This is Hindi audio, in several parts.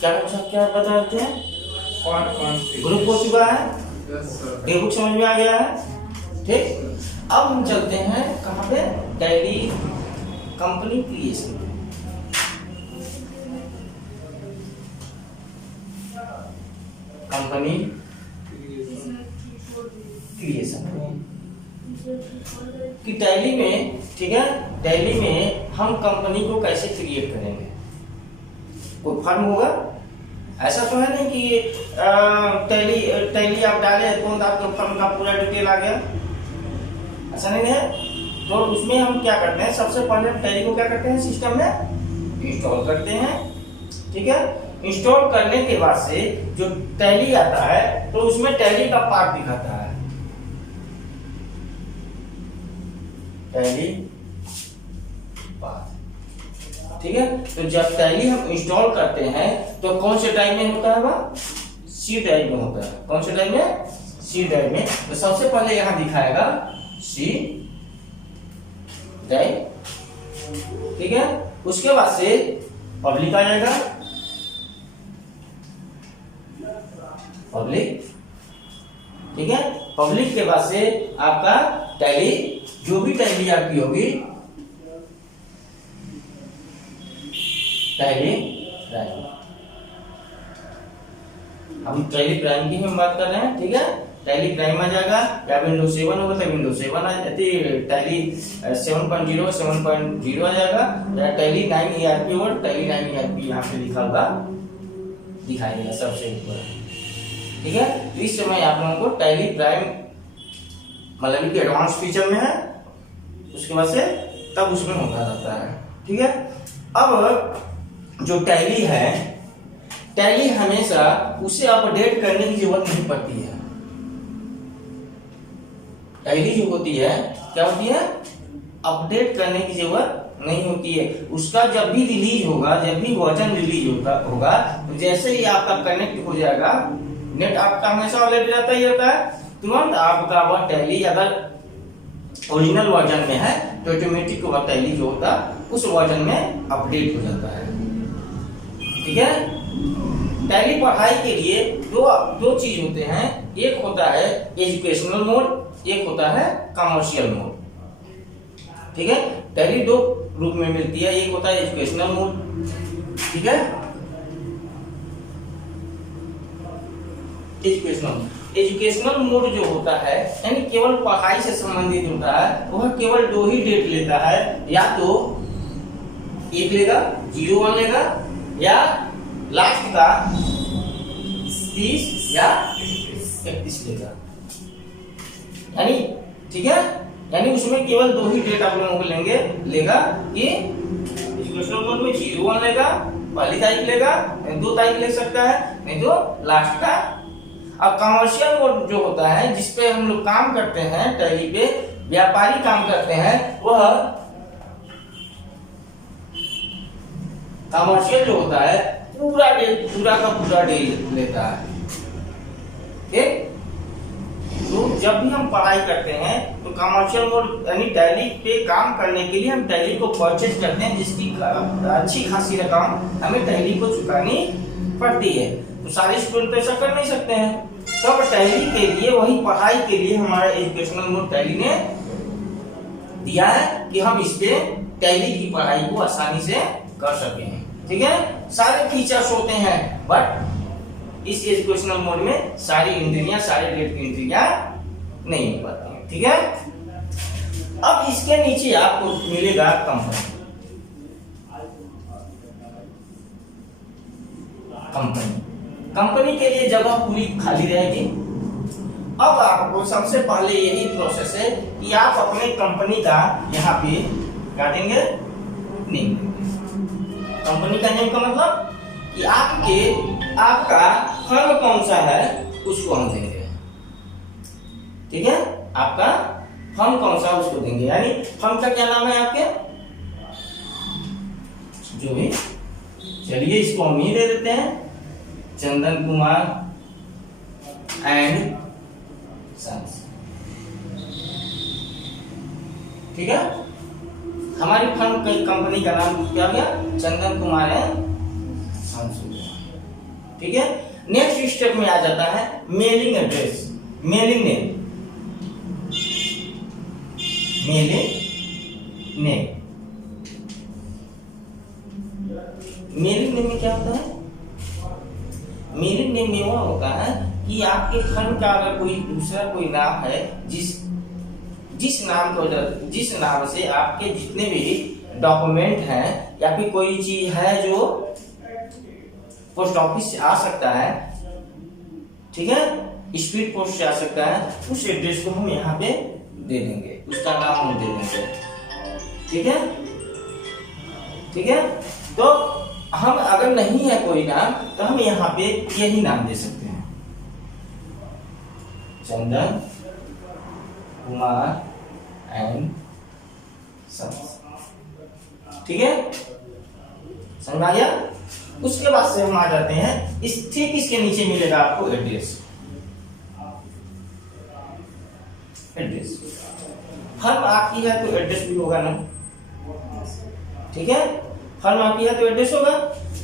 क्या बताते हैं? कौन सी ग्रुप हो चुका है, यस सर। डे बुक समझ में आ गया है। ठीक, अब हम चलते हैं कहाँ पे? Tally company creation. Company creation कि टैली में, ठीक है, टैली में हम कंपनी को कैसे क्रिएट करेंगे। कोई फर्म होगा, ऐसा तो है नहीं कि टैली आप डाले तो आपके फर्म का पूरा डिटेल आ गया, ऐसा नहीं है। तो उसमें हम क्या करते हैं, सबसे पहले टैली को क्या करते हैं, सिस्टम में इंस्टॉल करते हैं। ठीक है, इंस्टॉल करने के बाद से जो टैली आता है तो उसमें टैली का पार्ट दिखाता है, टैली पार्ट। ठीक है, तो जब टैली हम इंस्टॉल करते हैं तो कौन से टाइप में होता है वह? सी टाइप में होता है। कौन से टाइप में? सी टाइप में। तो सबसे पहले यहां दिखाएगा सी टाइप। ठीक है, उसके बाद से पब्लिक आ जाएगा, पब्लिक। ठीक है, पब्लिक के बाद से आपका टैली, जो भी टैली आपकी होगी, टैली प्राइम। हम टैली प्राइम की हम बात कर रहे हैं। ठीक है, टैली प्राइम आ जाएगा, या विंडोज 7 होगा तो विंडोज 7 आ जाती है, टैली 7.0 7.0 आ जाएगा, या टैली 9 ERP और टैली 9 ERP यहाँ पे लिखा होगा, दिखाई देगा सबसे ऊपर। ठीक है, तो इस समय आप लोगों को टैली प्राइम मतलब कि एडवांस फीचर में है, उसके बाद से तब उसमें होता रहता है। ठीक है, अब जो टैली है, टैली हमेशा उसे अपडेट करने की जरूरत नहीं पड़ती है। टैली जो होती है, क्या होती है? अपडेट करने की जरूरत नहीं होती है। उसका जब भी रिलीज होगा, जब भी वर्जन रिलीज होगा, तो जैसे ही आपका कनेक्ट हो जाएगा, नेट आपका हमेशा ऑलरेडी रहता ही रहता है, तुरंत आपका वह टैली अगर ओरिजिनल वर्जन में है तो ऑटोमेटिक वह टैली जो होता है उस वर्जन में अपडेट हो जाता है। ठीक है, टैली पढ़ाई के लिए दो चीज होते हैं, एक होता है एजुकेशनल मोड, एक होता है कमर्शियल मोड। ठीक है, टैली दो रूप में मिलती है, एक होता है एजुकेशनल मोड। ठीक है, एजुकेशनल मोड जो होता है यानी केवल पढ़ाई से संबंधित होता है, वह केवल दो ही डेट लेता है, या तो एक लेगा 01 लेगा, या लास्ट का 30 या 31 लेगा। यानी ठीक है, यानी उसमें केवल दो ही डेट आप लोगों को लेगा कि एजुकेशनल मोड में 01 लेगा, पहली तारीख लेगा, 2 तारीख ले सकता है, नहीं तो लास्ट का। अब कमर्शियल मोड जो होता है, जिसपे हम लोग काम करते हैं, टैली पे व्यापारी काम करते हैं, वह कमर्शियल जो होता है पूरा का पूरा डे लेता है। ठीक, तो जब भी हम पढ़ाई करते हैं तो कमर्शियल मोड यानी टैली पे काम करने के लिए हम टैली को परचेज करते हैं, जिसकी अच्छी खासी रकम हमें टैली को चुकानी पड़ती है। तो सारे स्टूडेंट ऐसा कर नहीं सकते हैं, तब टैली के लिए, वही पढ़ाई के लिए हमारा एजुकेशनल मोड टैली ने दिया है कि हम इस पे टैली की पढ़ाई को आसानी से कर सकें। ठीक है, सारे फीचर्स होते हैं, बट इस एजुकेशनल मोड में सारी एंट्रियां, सारे डेट की एंट्रियां नहीं हो पाती हैं। ठीक है, अब इसके नीचे आपको मिलेगा कंपनी। कंपनी के लिए जगह पूरी खाली रहेगी। अब आपको सबसे पहले यही प्रोसेस है कि आप अपने कंपनी का यहाँ पे क्या देंगे? नेम। कंपनी का नेम का मतलब कि आपका फर्म कौन सा है उसको हम देंगे। ठीक है, आपका फर्म कौन सा उसको देंगे, यानी फर्म का क्या नाम है आपके, जो भी, चलिए इसको हम ही दे देते हैं, चंदन कुमार एंड सन्स। ठीक है, हमारी फर्म कंपनी का नाम क्या गया? Chandan Kumar and sons. ठीक है। नेक्स्ट स्टेप में आ जाता है mailing address, mailing name, mailing name. Mailing name में क्या होता है? मेलिंग नेम में वह होता है कि आपके फर्म का अगर कोई दूसरा कोई नाम है, जिस नाम से आपके जितने भी डॉक्यूमेंट हैं या फिर कोई चीज है जो पोस्ट ऑफिस से आ सकता है, ठीक है, स्पीड पोस्ट से आ सकता है, उस एड्रेस को हम यहाँ पे दे देंगे, उसका नाम हम दे देंगे, ठीक है, ठीक है। तो हम अगर नहीं है कोई नाम तो हम यहाँ पे यही नाम दे सकते हैं, चंदन कुमार एंड सन्स, ठीक है, समझ आ गया। उसके बाद से हम आ जाते हैं ठीक इसके नीचे मिलेगा आपको एड्रेस, एड्रेस फर्म आपकी है तो एड्रेस भी होगा ना, ठीक है, फर्म आपकी है तो एड्रेस होगा,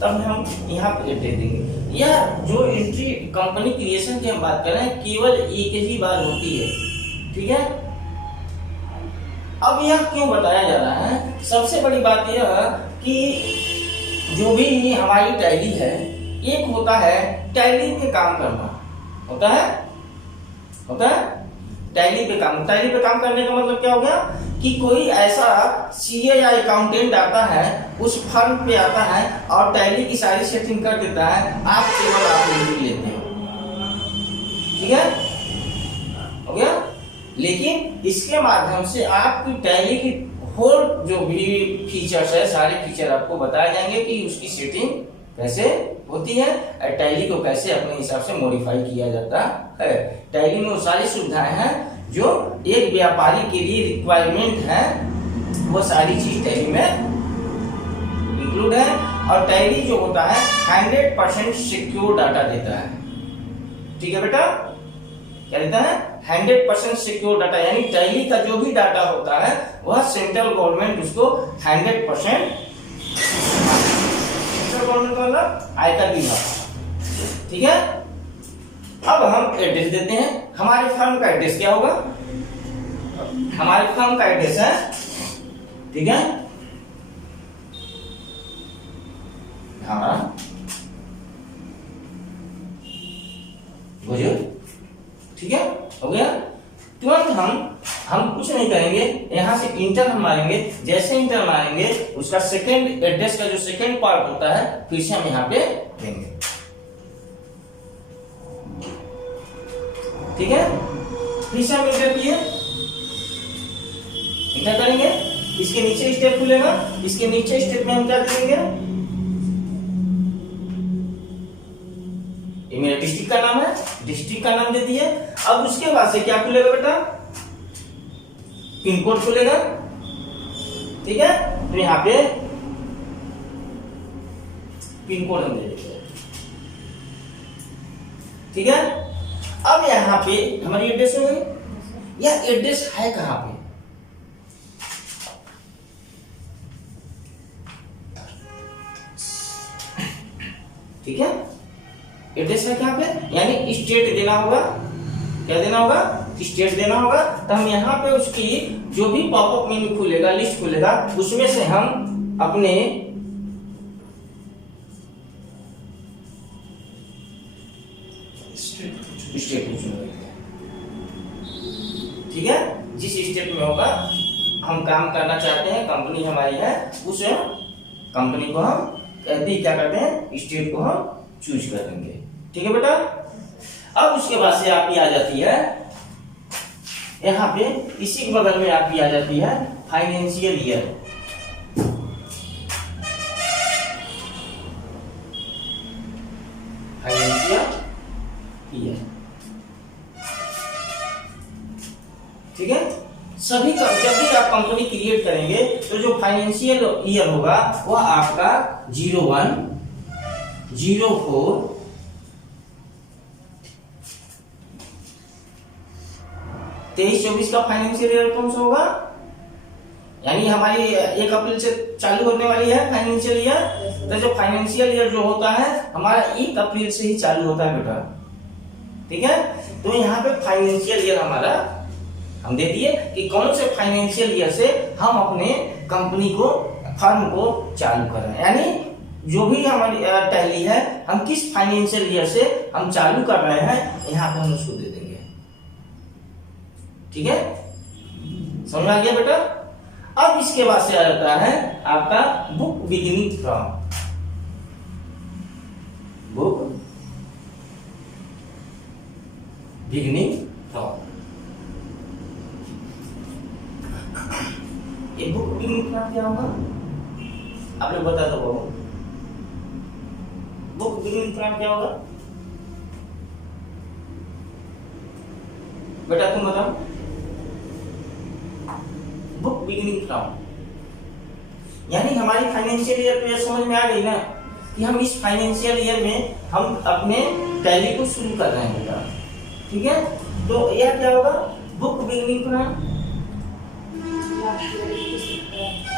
तब हम यहाँ पे एड्रेस देंगे। यह जो एंट्री कंपनी क्रिएशन की हम बात कर रहे हैं केवल एक ही बार होती है, ठीक है। अब यह क्यों बताया जा रहा है? सबसे बड़ी बात यह कि जो भी हमारी टैली है, एक होता है टैली पे काम करना, होता है टैली पे काम करने का मतलब क्या हो गया कि कोई ऐसा सीए या अकाउंटेंट आता है, उस फर्म पे आता है और टैली की सारी सेटिंग कर देता है, आप केवल आप एंट्री लेते हो, ठीक है, हो गया। लेकिन इसके माध्यम से आपकी टैली की होल जो भी फीचर्स है, सारे फीचर आपको बताए जाएंगे कि उसकी सेटिंग कैसे होती है, टैली को कैसे अपने हिसाब से मॉडिफाई किया जाता है। टैली में वो सारी सुविधाएं हैं जो एक व्यापारी के लिए रिक्वायरमेंट है, वो सारी चीज टैली में इंक्लूड है। और टैली जो होता है 100% सिक्योर डाटा देता है, ठीक है बेटा, क्या देता है? 100% सिक्योर डाटा, यानी टैली का जो भी डाटा होता है वह सेंट्रल गवर्नमेंट उसको 100%, सेंट्रल गवर्नमेंट मतलब आयकर विभाग, ठीक है। अब हम एड्रेस देते हैं। हमारे फर्म का एड्रेस क्या होगा? हमारे फर्म का एड्रेस है, ठीक है, हमारा बुझो, ठीक है, हो गया। तुरंत हम कुछ नहीं करेंगे, यहां से इंटर हम मारेंगे, जैसे इंटर मारेंगे उसका सेकंड एड्रेस का जो सेकंड पार्ट होता है फिर से हम यहाँ पे देंगे, ठीक है। फिर से हम इंटर किए, इंटर करेंगे, इसके नीचे स्टेप खुलेगा, इसके नीचे स्टेप में हम क्या देंगे? ये मेरा डिस्ट्रिक्ट का नाम है, डिस्ट्रिक्ट का नाम दे दिए। अब उसके बाद से क्या खुलेगा बेटा? पिन कोड खुलेगा, ठीक है, तो यहाँ पे पिन कोड हम दे देंगे, ठीक है। अब यहाँ पे हमारी एड्रेस हो गई। यह एड्रेस है कहाँ पे? ठीक है, एड्रेस है कहाँ पे? यानी स्टेट देना होगा, क्या देना होगा? स्टेट देना होगा। तो हम यहाँ पे उसकी जो भी पॉपअप मेन्यू खुलेगा, लिस्ट खुलेगा, उसमें से हम अपने स्टेट को चुनेंगे, ठीक है। जिस स्टेट में होगा हम काम करना चाहते हैं, कंपनी हमारी है, उस कंपनी को हम कहते क्या करते हैं? स्टेट को हम चूज कर देंगे, ठीक है बेटा। अब उसके बाद से आपकी आ जाती है यहाँ पे, इसी के बगल में आपकी आ जाती है फाइनेंशियल ईयर, फाइनेंशियल ईयर, ठीक है। सभी का जब भी आप कंपनी क्रिएट करेंगे तो जो फाइनेंशियल ईयर होगा वह आपका 01, 04, 23-24 का फाइनेंशियल ईयर कौन सा होगा? यानी हमारी 1 अप्रैल से चालू होने वाली है फाइनेंशियल ईयर, तो जो फाइनेंशियल ईयर जो होता है हमारा 1 अप्रैल से ही चालू होता है बेटा, ठीक है। तो यहाँ पे फाइनेंशियल ईयर हमारा हम दे दिए कि कौन से फाइनेंशियल ईयर से हम अपने कंपनी को, फर्म को चालू कर रहे हैं, यानी जो भी हमारी टैली है हम किस फाइनेंशियल ईयर से हम चालू कर रहे हैं यहाँ पे हम उसको दे देंगे, ठीक है। समझ आ गया बेटा। अब इसके बाद से आ जाता है आपका book beginning from, book beginning from. ये बुक बिगिनिंग फ्रॉम क्या होगा आप लोग बता दो बाबू, बुक बिगिनिंग फ्रॉम क्या होगा बेटा, तुम बताओ। बुक बिगिनिंग फ्रॉम यानी हमारी फाइनेंशियल ईयर तो ये समझ में आ गई ना कि हम इस फाइनेंशियल ईयर में हम अपने टैली को शुरू कर रहे हैं बेटा, ठीक है। तो यह क्या होगा बुक बिगिनिंग फ्रॉम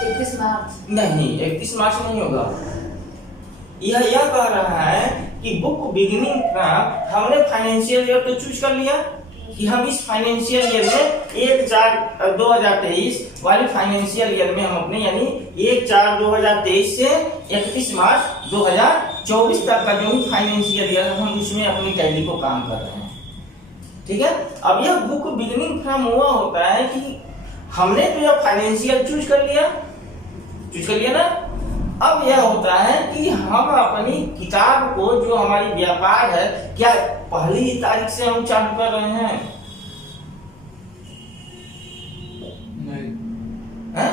31 मार्च नहीं, 31 मार्च नहीं होगा। यह कह रहा है कि बुक बिगिनिंग फ्रॉम हमने फाइनेंशियल ईयर तो चूज कर लिया कि हम इस फाइनेंशियल ईयर में 1/4/2023 वाली फाइनेंशियल ईयर में हम अपने यानी 1/4/2023 से 31 मार्च 2024 तक का जो भी फाइनेंशियल ईयर है हम उसमें अपनी टैली को काम कर रहे हैं, ठीक है। अब यह बुक बिगिनिंग फ्रॉम हुआ होता है कि हमने तो यह फाइनेंशियल चूज कर लिया ना। अब यह होता है कि हम अपनी किताब को जो हमारी व्यापार है क्या पहली ही तारीख से हम चालू कर रहे हैं? नहीं। हैं?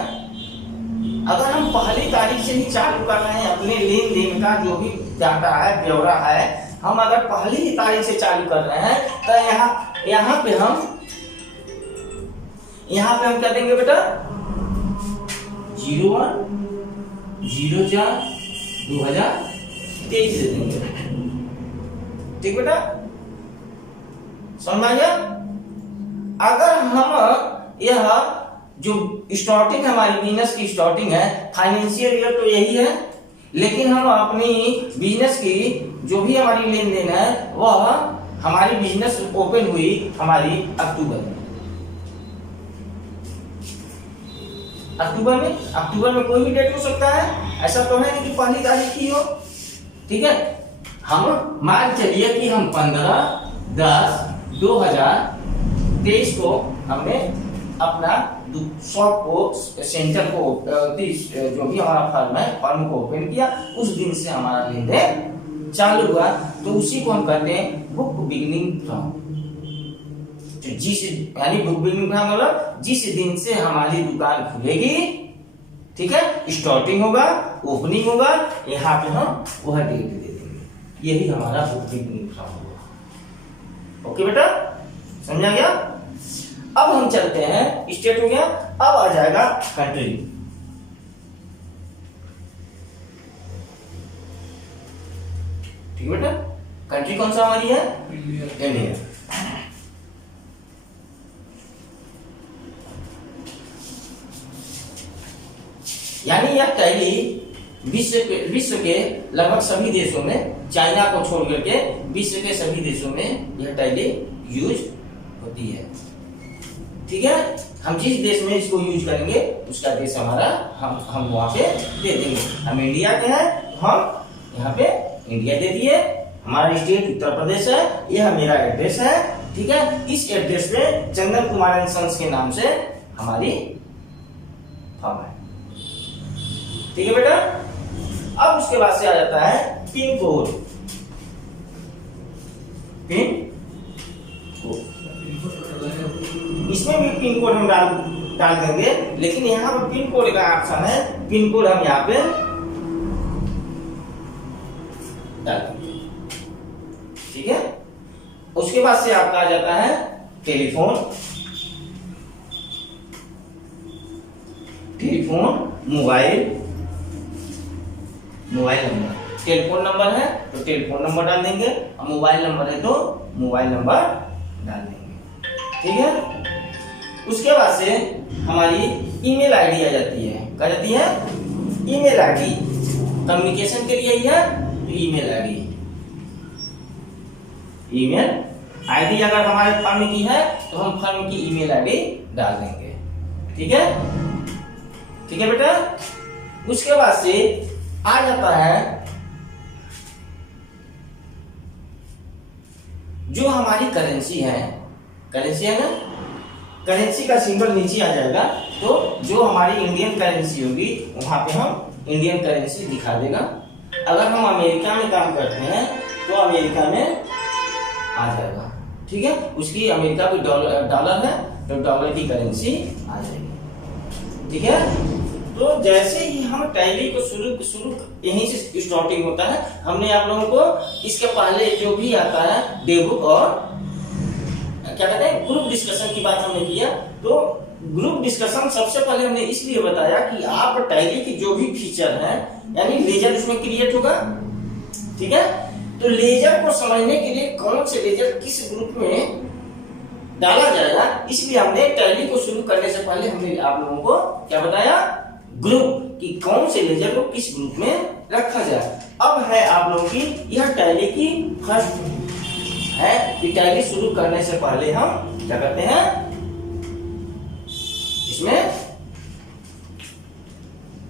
अगर हम पहली तारीख से ही चालू कर रहे हैं अपने लेन देन का जो भी डाटा है, ब्यौरा है, हम अगर पहली ही तारीख से चालू कर रहे हैं तो यहाँ पे हम क्या देंगे बेटा 01/04/2023 दे देंगे, ठीक बेटा, समझ आ गया। अगर हम यह जो स्टार्टिंग हमारी बिजनेस की स्टार्टिंग है फाइनेंशियल ईयर तो यही है, लेकिन हम अपनी बिजनेस की जो भी हमारी लेन देन है वह हमारी बिजनेस ओपन हुई हमारी अक्टूबर में कोई भी डेट हो सकता है, ऐसा तो है नहीं कि पहली तारीख ही हो, ठीक है। हम मान चलिए कि हम 15/10/2023 को हमने अपना शॉप को, सेंटर को, जो भी हमारा फर्म को ओपन किया, उस दिन से हमारा लेन देन चालू हुआ, तो उसी को हम कहते हैं बुक बिगिनिंग फ्रॉम। यानी बुक बिगिनिंग फ्रॉम मतलब जिस दिन से हमारी दुकान खुलेगी, ठीक है, स्टार्टिंग होगा, ओपनिंग होगा, यहाँ पे हम वह डेट दे देंगे, यही हमारा बुक बिगिनिंग फ्रॉम होगा। ओके बेटा, समझा गया। अब हम चलते हैं, स्टेट हो गया, अब आ जाएगा कंट्री। ठीक बेटा, कंट्री कौन सा हमारी है? इंडिया। यानी यह टैली विश्व के लगभग सभी देशों में, चाइना को छोड़ करके विश्व के सभी देशों में यह टैली यूज होती है, ठीक है। हम जिस देश में इसको यूज करेंगे उसका देश हमारा हम वहां पे दे देंगे। हम इंडिया के हैं, हम यहाँ पे इंडिया दे दिए। हमारा स्टेट उत्तर प्रदेश है, यह मेरा एड्रेस है, ठीक है। इस एड्रेस पे चंदन कुमार एंड सन्स के नाम से हमारी फर्म है, ठीक है बेटा। अब उसके बाद से आ जाता है पिन कोड। इसमें भी पिन कोड हम डाल देंगे, लेकिन यहाँ पर पिन कोड का ऑप्शन है, पिन कोड हम यहाँ पे डाल देंगे, ठीक है। उसके बाद से आपका आ जाता है telephone mobile number. Telephone number है तो टेलीफोन नंबर डाल देंगे, और मोबाइल नंबर है तो मोबाइल नंबर डाल देंगे, ठीक है। उसके बाद से हमारी ईमेल आईडी आ जाती है, क्या जाती है? Email ID. कम्युनिकेशन के लिए है तो ईमेल आईडी, ईमेल आईडी अगर हमारे फर्म की है तो हम फर्म की ईमेल आईडी डाल देंगे। ठीक है, ठीक है बेटा। उसके बाद से आ जाता है जो हमारी करेंसी है, करेंसी है ना, करेंसी का सिंबल नीचे आ जाएगा तो जो हमारी इंडियन करेंसी होगी वहां पे हम इंडियन करेंसी दिखा देगा। अगर हम अमेरिका में काम करते हैं तो अमेरिका में आ जाएगा। ठीक है, उसकी अमेरिका की डॉलर है तो डॉलर की करेंसी आ जाएगी। ठीक है, तो जैसे ही हम टैली को शुरू यहीं से स्टार्टिंग होता है। हमने आप लोगों को इसके पहले जो भी आता है डेबुक और क्या कहते हैं ग्रुप डिस्कशन की बात हमने किया। तो ग्रुप डिस्कशन सबसे पहले हमने इसलिए बताया कि आप टैली की जो भी फीचर है यानी लेजर उसमें क्रिएट होगा। ठीक है, तो लेजर को समझने के लिए कौन से लेजर किस ग्रुप में डाला जाएगा, इसलिए हमने टैली को शुरू करने से पहले हमने आप लोगों को क्या बताया, ग्रुप कि कौन से लेजर को किस ग्रुप में रखा जाए। अब है आप लोगों की यह टैली की फर्स्ट है कि टैली शुरू करने से पहले हम क्या करते हैं, इसमें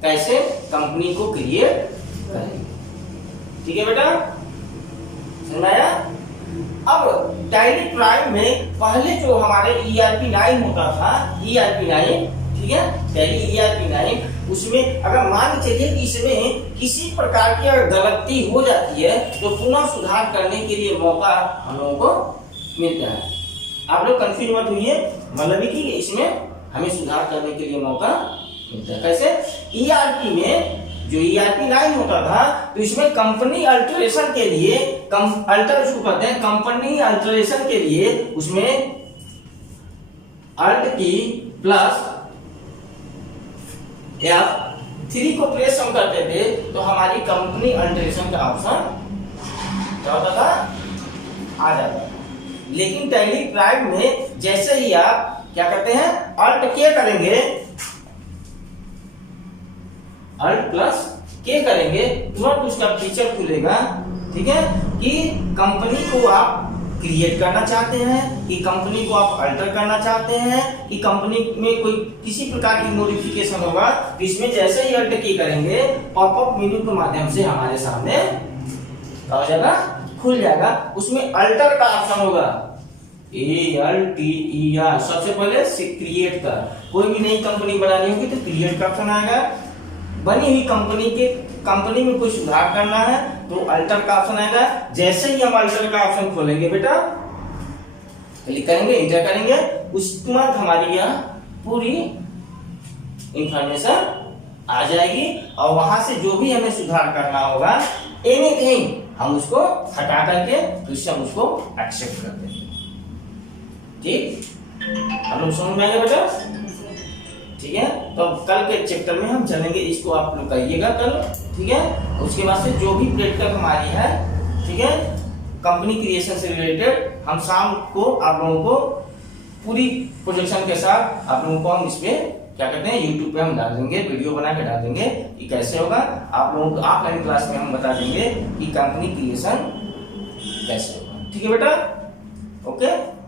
कैसे कंपनी को क्रिएट करेंगे। ठीक है बेटा, समझ आया। अब टैली प्राइम में पहले जो हमारे ERP 9 होता था, ERP 9, ठीक है, टैली ERP 9, उसमें अगर मान के चलिए कि इसमें किसी प्रकार की अगर गलती हो जाती है तो पुनः सुधार करने के लिए मौका हम लोगों को मिलता है। आप लोग कंफ्यूज मत हुइए, मतलब कि इसमें हमें सुधार करने के लिए मौका मिलता है। कैसे, ERP में जो ERP 9 होता था तो इसमें कंपनी अल्टरेशन के लिए अल्टर उसको कहते हैं, कंपनी अल्टरेशन के लिए उसमें अल्ट की प्लस F3 को प्रेस हम करते थे तो हमारी कंपनी अल्टरेशन का ऑप्शन क्या होता था, आ जाता था। लेकिन टैली प्राइम में जैसे ही आप क्या करते हैं अल्ट के करेंगे, अल्ट प्लस के करेंगे, तुरंत उसका फीचर खुलेगा। ठीक है, कि कंपनी को आप क्रिएट करना चाहते हैं, कि कंपनी को आप अल्टर करना चाहते हैं, कि कंपनी में कोई किसी प्रकार की मॉडिफिकेशन होगा तो इसमें जैसे ही अल्ट की करेंगे पॉपअप मेन्यू के माध्यम से हमारे सामने क्या हो जाएगा, खुल जाएगा। उसमें अल्टर का ऑप्शन होगा, ALTER। सबसे पहले से क्रिएट का, कोई भी नई कंपनी बनानी होगी तो क्रिएट का ऑप्शन आएगा। बनी हुई कंपनी में कोई सुधार करना है तो अल्टर का ऑप्शन आएगा। जैसे ही हम अल्टर का ऑप्शन खोलेंगे बेटा, क्लिक करेंगे, इंटर करेंगे, उसके बाद हमारी यहाँ पूरी इंफॉर्मेशन आ जाएगी और वहां से जो भी हमें सुधार करना होगा एनीथिंग हम उसको हटा करके फिर से हम उसको एक्सेप्ट कर देंगे। ठीक, हम लोग समझ में आएगा बेटा। ठीक है, तो कल के चैप्टर में हम चलेंगे, इसको आप लोग करिएगा कल। ठीक है, उसके बाद से जो भी प्रैक्टिकल हमारी है, ठीक है, कंपनी क्रिएशन से रिलेटेड, हम शाम को आप लोगों को पूरी प्रोजेक्शन के साथ आप लोगों को हम इसमें क्या कहते हैं YouTube पे हम डाल देंगे, वीडियो बना के डाल देंगे कि कैसे होगा। आप लोगों को ऑफलाइन क्लास में हम बता देंगे कि कंपनी क्रिएशन कैसे होगा। ठीक है बेटा, ओके।